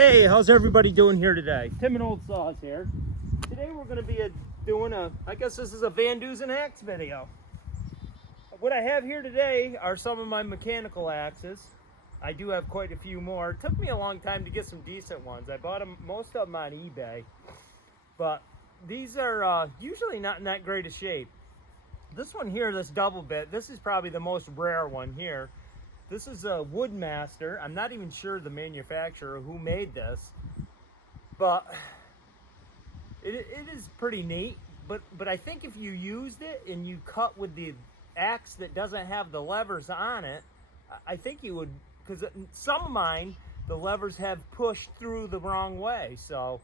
Hey, how's everybody doing here today? Tim and Old Saws here. Today we're going to be doing I guess this is a Van Deusen axe video. What I have here today are some of my mechanical axes. I do have quite a few more. It took me a long time to get some decent ones. I bought them, most of them on eBay. But these are usually not in that great a shape. This one here, this double bit, this is probably the most rare one here. This is a Woodmaster. I'm not even sure the manufacturer who made this, but it is pretty neat. But I think if you used it and you cut with the axe that doesn't have the levers on it, I think you would, because some of mine, the levers have pushed through the wrong way. So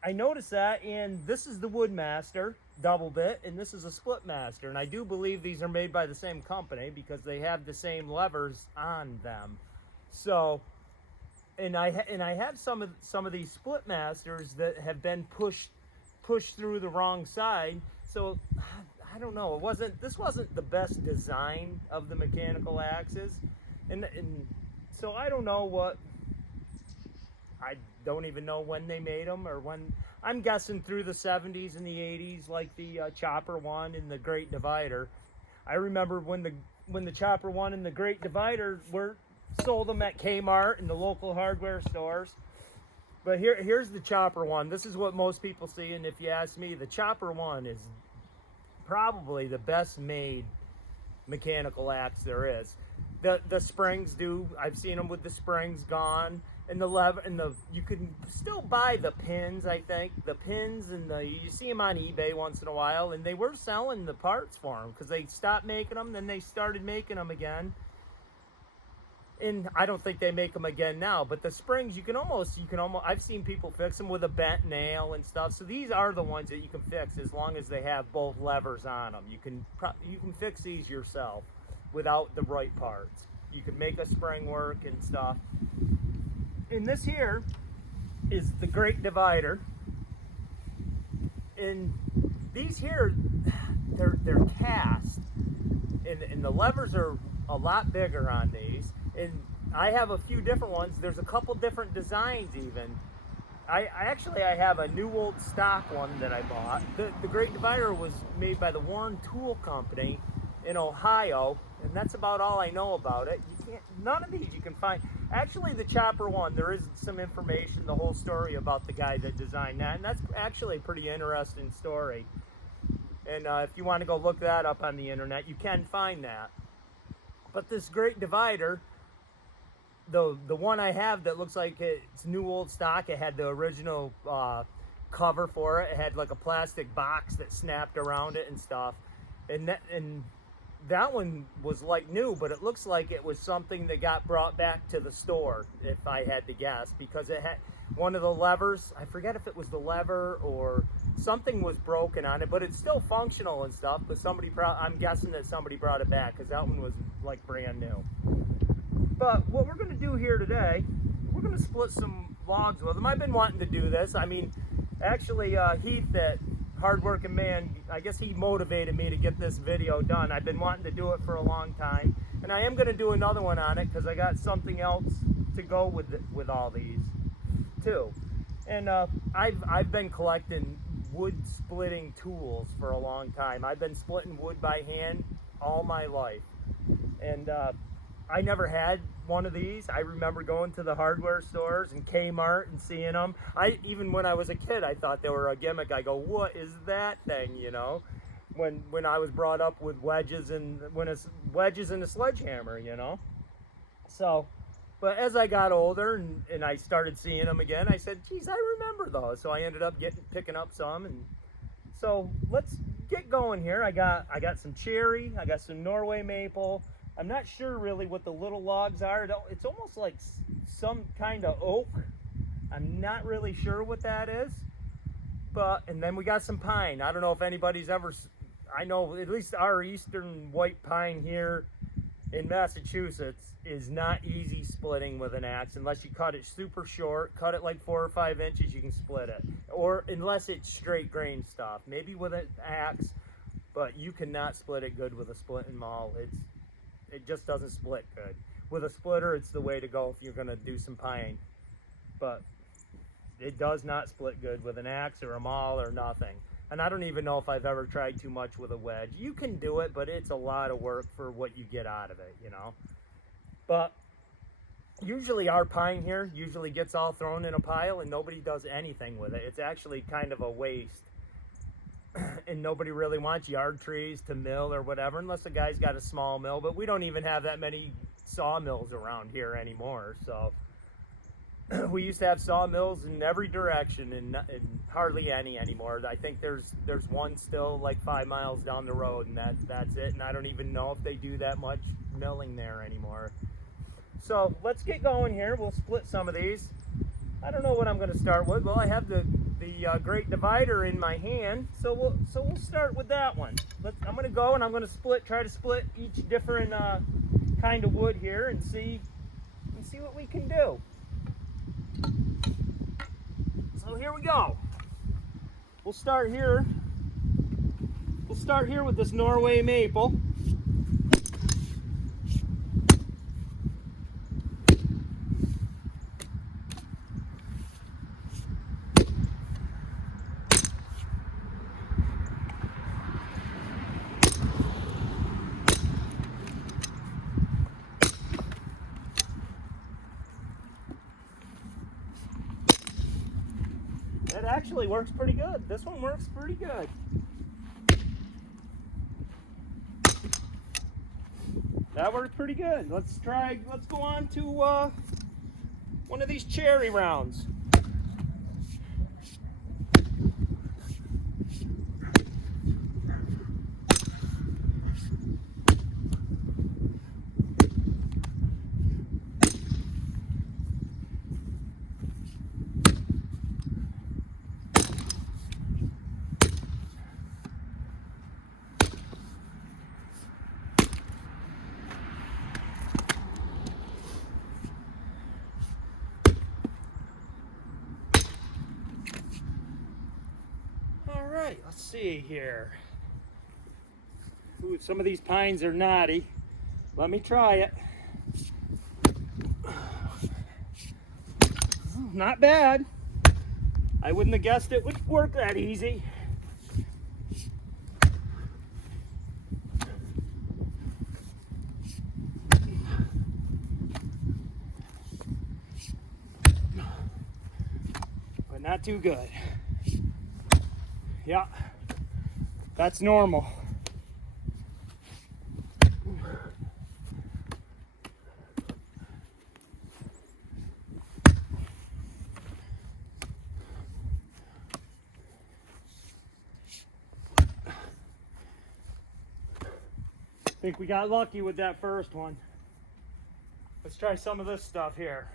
I noticed that, and this is the Woodmaster double bit, and this is a Splitmaster, and I do believe these are made by the same company because they have the same levers on them. So, and I have some of these Splitmasters that have been pushed through the wrong side. So I don't know. This wasn't the best design of the mechanical axes, and so I don't know what. I don't even know when they made them, or when. I'm guessing through the 70s and the 80s, like the Chopper One and the Great Divider. I remember when the Chopper One and the Great Divider sold them at Kmart and the local hardware stores. But here's the Chopper One. This is what most people see, and if you ask me, the Chopper One is probably the best made mechanical axe there is. The springs I've seen them with the springs gone. And the lever, and you can still buy the pins. I think the pins and you see them on eBay once in a while, and they were selling the parts for them because they stopped making them, then they started making them again. And I don't think they make them again now. But the springs, you can almost. I've seen people fix them with a bent nail and stuff. So these are the ones that you can fix as long as they have both levers on them. You can fix these yourself without the right parts. You can make a spring work and stuff. And this here is the Great Divider, and these here, they're cast, and the levers are a lot bigger on these. And I have a few different ones. There's a couple different designs even. I have a new old stock one that I bought. The Great Divider was made by the Warren Tool Company in Ohio, and that's about all I know about it. None of these you can find. Actually, the Chopper One, there is some information, the whole story about the guy that designed that, and that's actually a pretty interesting story. And if you want to go look that up on the internet, you can find that. But this Great Divider, the one I have that looks like it's new old stock, it had the original cover for it. It had like a plastic box that snapped around it and stuff. And that one was like new, but it looks like it was something that got brought back to the store, if I had to guess, because it had one of the levers, I forget if it was the lever or something was broken on it, but it's still functional and stuff. But I'm guessing that somebody brought it back because that one was like brand new. But what we're going to do here today, we're going to split some logs with them. I've been wanting to do this. I mean, actually, Heath, that hardworking man, I guess he motivated me to get this video done. I've been wanting to do it for a long time, and I am going to do another one on it because I got something else to go with all these too. And I've been collecting wood splitting tools for a long time. I've been splitting wood by hand all my life, and I never had one of these. I remember going to the hardware stores and Kmart and seeing them. Even when I was a kid, I thought they were a gimmick. I go, what is that thing, you know? When I was brought up with wedges and a sledgehammer, you know? So, but as I got older and I started seeing them again, I said, geez, I remember those. So I ended up picking up some, and so let's get going here. I got some cherry, I got some Norway maple. I'm not sure really what the little logs are. It's almost like some kind of oak. I'm not really sure what that is. And then we got some pine. I don't know if anybody's I know at least our eastern white pine here in Massachusetts is not easy splitting with an axe unless you cut it super short, cut it like 4 or 5 inches, you can split it. Or unless it's straight grain stuff, maybe with an axe, but you cannot split it good with a splitting maul. It just doesn't split good. With a splitter, it's the way to go if you're going to do some pine. but it does not split good with an axe or a maul or nothing. And I don't even know if I've ever tried too much with a wedge. You can do it, but it's a lot of work for what you get out of it, you know. But usually our pine here usually gets all thrown in a pile and nobody does anything with it. It's actually kind of a waste. And nobody really wants yard trees to mill or whatever, unless the guy's got a small mill. But we don't even have that many sawmills around here anymore. So we used to have sawmills in every direction, and hardly any anymore. I think there's one still like 5 miles down the road, and that's it. And I don't even know if they do that much milling there anymore. So let's get going here. We'll split some of these. I don't know what I'm going to start with. Well, I have the great divider in my hand, so we'll start with that one. I'm going to go and I'm going to try to split each different kind of wood here and see what we can do. So here we go. We'll start here. We'll start here with this Norway maple. That actually works pretty good. This one works pretty good. That worked pretty good. Let's go on to one of these cherry rounds. Alright, let's see here. Ooh, some of these pines are knotty. Let me try it. Not bad. I wouldn't have guessed it would work that easy. But not too good. Yeah, that's normal. I think we got lucky with that first one. Let's try some of this stuff here.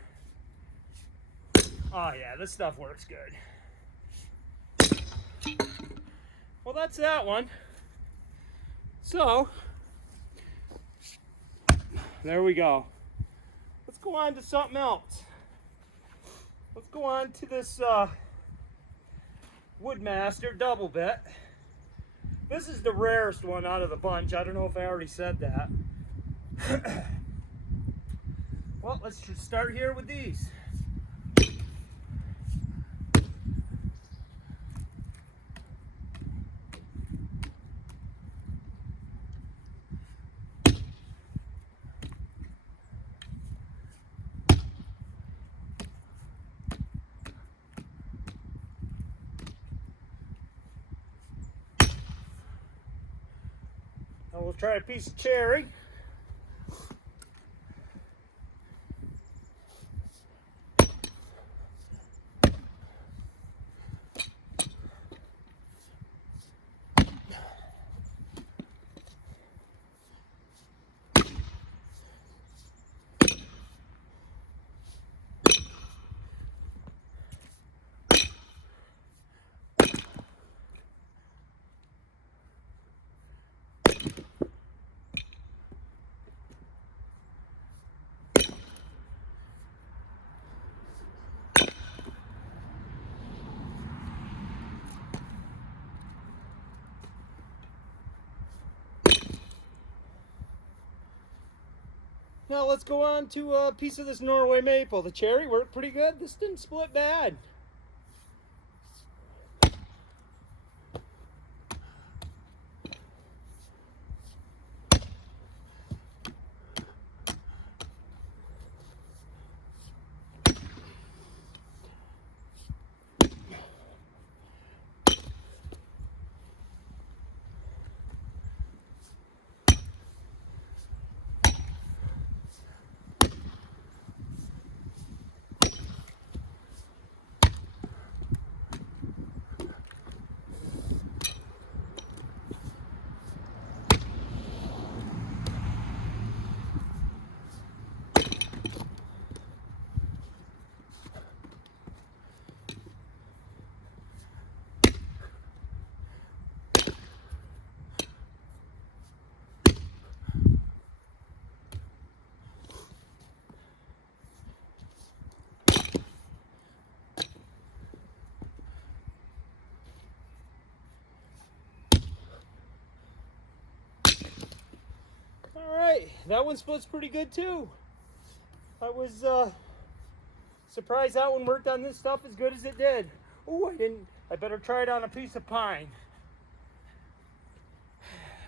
Oh yeah, this stuff works good. Well, that's that one. So, there we go. Let's go on to something else. Let's go on to this Woodmaster double bit. This is the rarest one out of the bunch. I don't know if I already said that. Well, let's just start here with these. Now we'll try a piece of cherry. Now let's go on to a piece of this Norway maple. The cherry worked pretty good. This didn't split bad. Alright, that one splits pretty good too. I was surprised that one worked on this stuff as good as it did. Oh, I better try it on a piece of pine.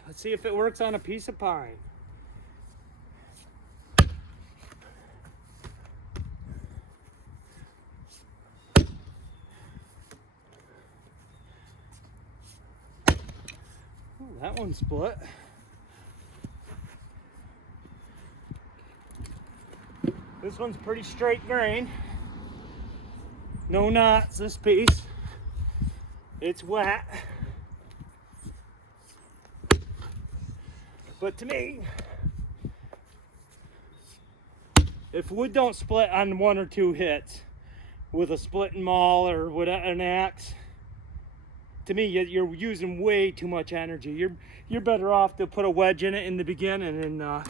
Let's see if it works on a piece of pine. Ooh, that one split. This one's pretty straight grain. No knots, this piece. It's wet. But to me, if wood don't split on 1 or 2 hits with a splitting maul or with an axe, to me, you're using way too much energy. You're better off to put a wedge in it in the beginning and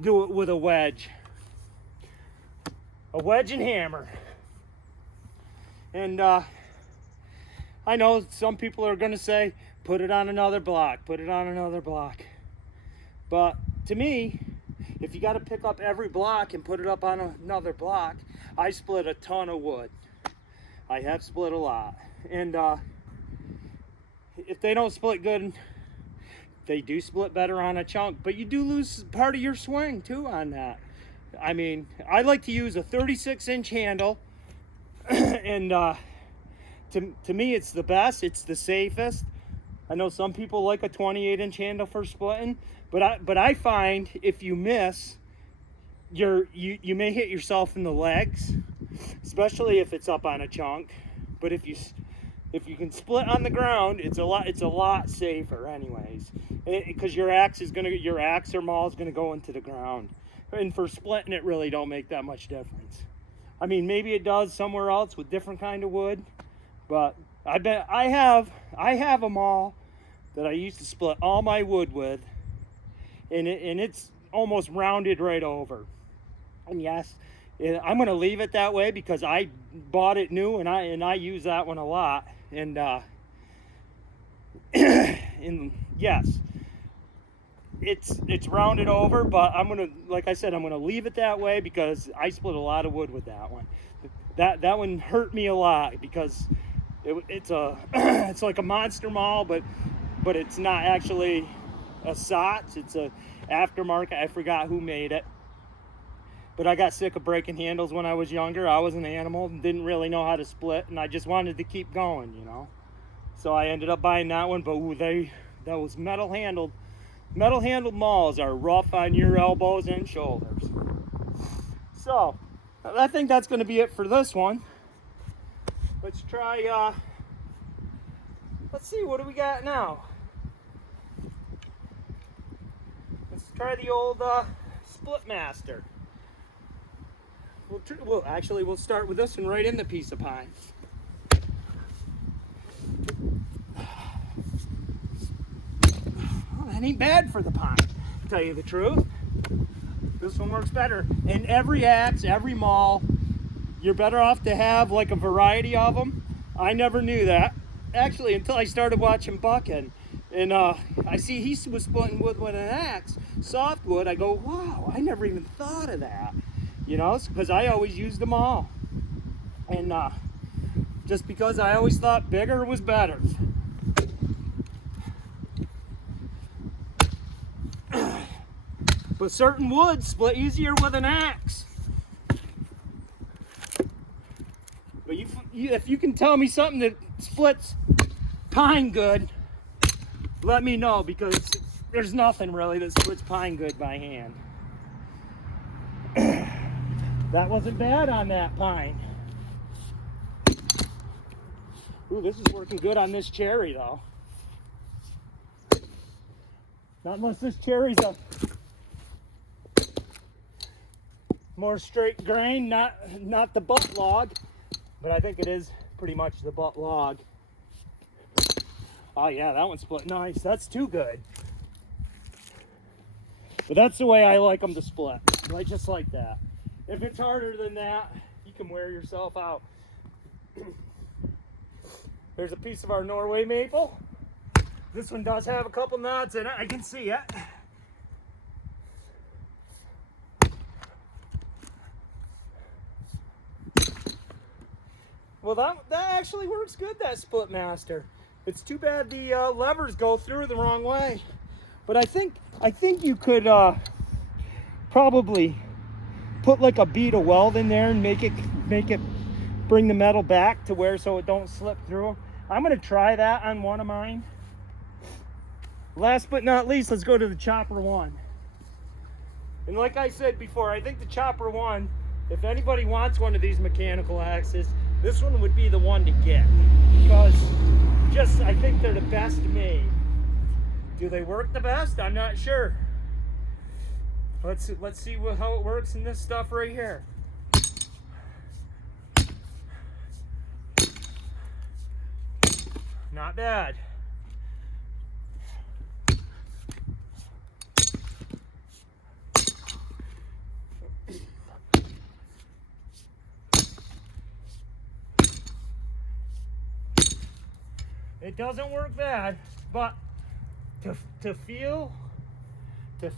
do it with a wedge. A wedge and hammer. And I know some people are going to say, put it on another block, put it on another block. But to me, if you got to pick up every block and put it up on another block, I split a ton of wood. I have split a lot. And if they don't split good, they do split better on a chunk, but you do lose part of your swing too on that. I mean, I like to use a 36-inch handle, and to me it's the best, it's the safest. I know some people like a 28-inch handle for splitting, but I find if you miss, you may hit yourself in the legs, especially if it's up on a chunk. But if you can split on the ground, it's a lot safer anyways, because your axe or maul is gonna go into the ground. And for splitting, it really don't make that much difference. I mean, maybe it does somewhere else with different kind of wood, but I have a maul that I used to split all my wood with, and it's almost rounded right over. And yes, I'm going to leave it that way because I bought it new, and I use that one a lot. And and yes, it's rounded over, but like I said, I'm gonna leave it that way because I split a lot of wood with that one. That one hurt me a lot because it's it's like a monster maul, but it's not actually a SOTS. It's a aftermarket. I forgot who made it, but I got sick of breaking handles when I was younger. I was an animal and didn't really know how to split, and I just wanted to keep going, you know. So I ended up buying that one, but those metal handled mauls are rough on your elbows and shoulders. So I think that's going to be it for this one. Let's try, let's see, what do we got now? Let's try the old Split Master. We'll start with this one right in the piece of pine. Well, that ain't bad for the pine, to tell you the truth. This one works better. And every axe, every maul, you're better off to have like a variety of them. I never knew that, actually, until I started watching bucking. And I see he was splitting wood with an axe, softwood. I go, wow, I never even thought of that. You know, because I always used them all. And just because I always thought bigger was better. But certain woods split easier with an axe. But if you can tell me something that splits pine good, let me know, because there's nothing really that splits pine good by hand. That wasn't bad on that pine. Ooh, this is working good on this cherry though. Not unless this cherry's a more straight grain, not the butt log, but I think it is pretty much the butt log. Oh yeah, that one split nice. That's too good. But that's the way I like them to split, like just like that. If it's harder than that, you can wear yourself out. There's a piece of our Norway maple. This one does have a couple knots in it. I can see it. Well, that actually works good, that split master. It's too bad the levers go through the wrong way. But I think you could probably put like a bead of weld in there and make it bring the metal back to where so it don't slip through. I'm gonna try that on one of mine. Last but not least, let's go to the Chopper 1. And like I said before, I think the Chopper 1, if anybody wants one of these mechanical axes, this one would be the one to get, because I think they're the best made. Do they work the best? I'm not sure. Let's see how it works in this stuff right here. Not bad. It doesn't work bad, but to feel it,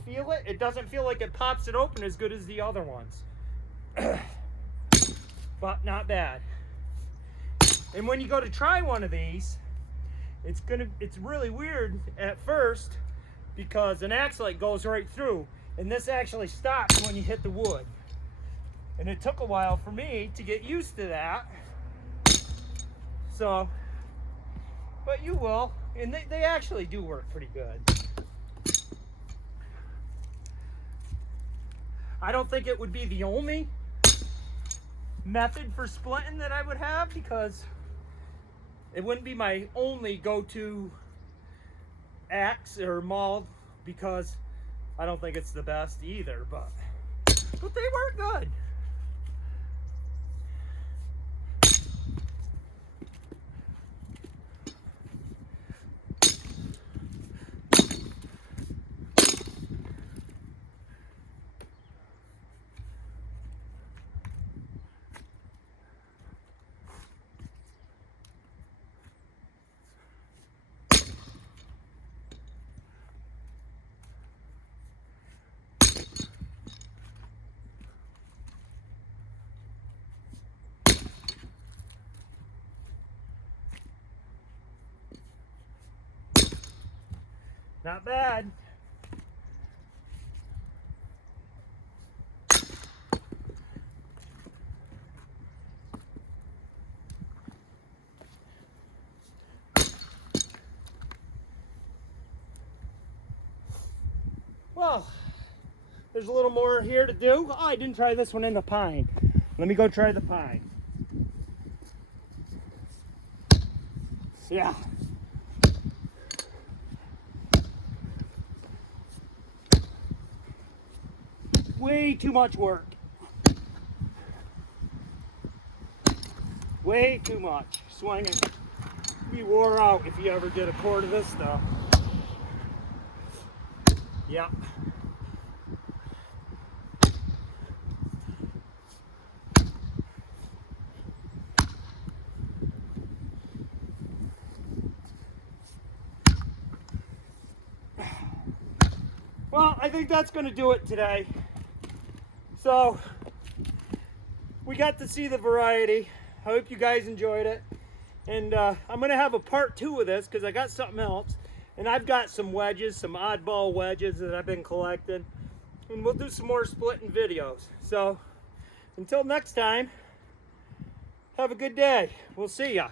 it doesn't feel like it pops it open as good as the other ones. But not bad. And when you go to try one of these, it's really weird at first, because an axe like goes right through, and this actually stops when you hit the wood. And it took a while for me to get used to that. So, but you will, and they actually do work pretty good. I don't think it would be the only method for splitting that I would have, because it wouldn't be my only go-to axe or maul, because I don't think it's the best either, but they work good. Not bad. Well, there's a little more here to do. Oh, I didn't try this one in the pine. Let me go try the pine. Yeah. Way too much work. Way too much. Swinging. You wore out if you ever did a cord of this stuff. Yeah. I think that's going to do it today. So we got to see the variety. I hope you guys enjoyed it. And I'm going to have a part 2 of this because I got something else. And I've got some wedges, some oddball wedges that I've been collecting. And we'll do some more splitting videos. So until next time, have a good day. We'll see ya.